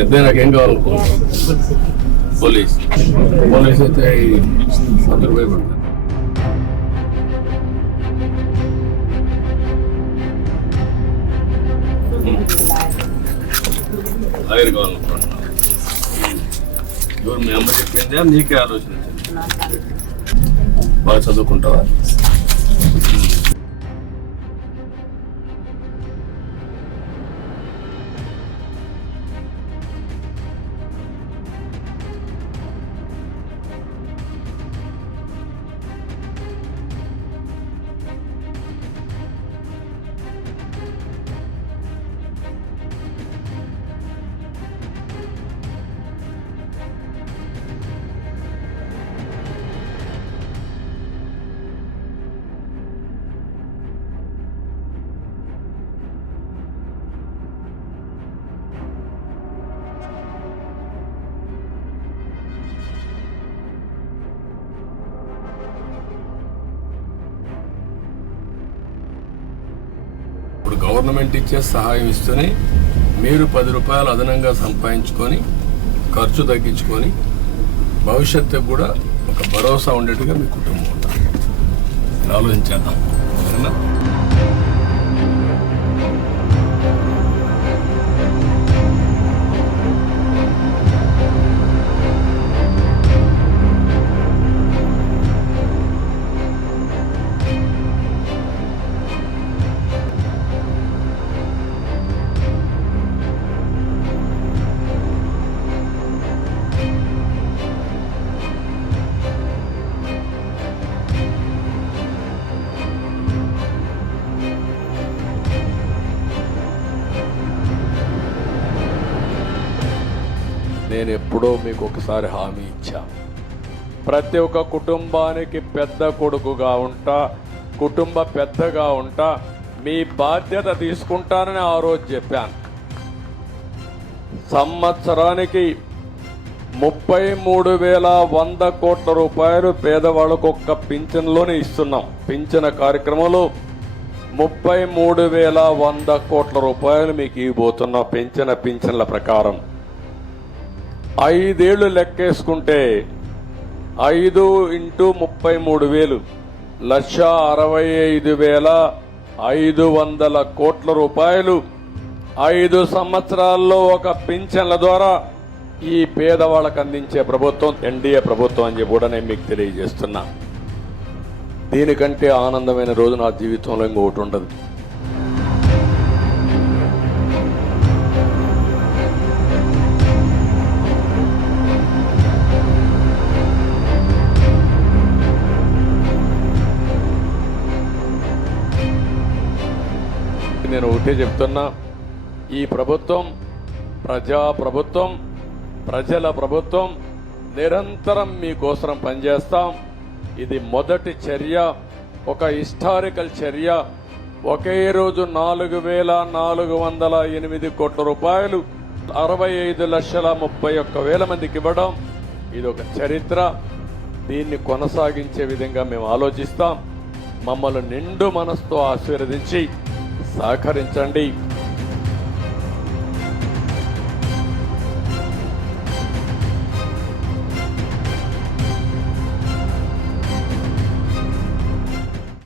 పెద్ద నాకేం కావాలనుకుంటున్నాను పోలీస్ అయితే 100 రూపాయలు పడతాను. లాయర్ కావాలనుకుంటున్నాను. ఎవరు మీ అమ్మ చెప్పిందా నీకే ఆలోచన వచ్చింది? బాగా చదువుకుంటావా? ఇప్పుడు గవర్నమెంట్ ఇచ్చే సహాయం ఇస్తూనే మీరు 10 రూపాయలు అదనంగా సంపాదించుకొని ఖర్చు తగ్గించుకొని భవిష్యత్తుకు కూడా ఒక భరోసా ఉండేట్టుగా మీ కుటుంబం ఉండాలి. ఆలోచించేద్దాం. సరేనా? నేను ఎప్పుడో మీకు ఒకసారి హామీ ఇచ్చా. ప్రతి ఒక్క కుటుంబానికి పెద్ద కొడుకుగా ఉంటా, కుటుంబ పెద్దగా ఉంటా, మీ బాధ్యత తీసుకుంటానని ఆ రోజు చెప్పాను. సంవత్సరానికి 33,100 కోట్ల రూపాయలు పేదవాళ్ళకు ఒక్క పింఛన్లోనే ఇస్తున్నాం. పింఛన కార్యక్రమంలో 33,100 కోట్ల రూపాయలు మీకు ఇవ్వబోతున్నాం. పింఛన్ల ప్రకారం 5 ఏళ్లు లెక్కేసుకుంటే 5 × 33,000 1,65,500 కోట్ల రూపాయలు 5 సంవత్సరాల్లో ఒక పింఛన్ల ద్వారా ఈ పేదవాళ్ళకు అందించే ప్రభుత్వం ఎన్డీఏ ప్రభుత్వం అని చెప్పి కూడా నేను మీకు తెలియజేస్తున్నా. దీనికంటే ఆనందమైన రోజు నా జీవితంలో ఇంకొకటి ఉండదు. నేను ఒకటే చెప్తున్నా, ఈ ప్రభుత్వం ప్రజాప్రభుత్వం, ప్రజల ప్రభుత్వం. నిరంతరం మీకోసం పనిచేస్తాం. ఇది మొదటి చర్య, ఒక హిస్టారికల్ చర్య. ఒకే రోజు 4,408 కోట్ల రూపాయలు 65,31,000 మందికి ఇవ్వడం ఇది ఒక చరిత్ర. దీన్ని కొనసాగించే విధంగా మేము ఆలోచిస్తాం. మమ్మల్ని నిండు మనసుతో ఆశీర్వదించి సహకరించండి.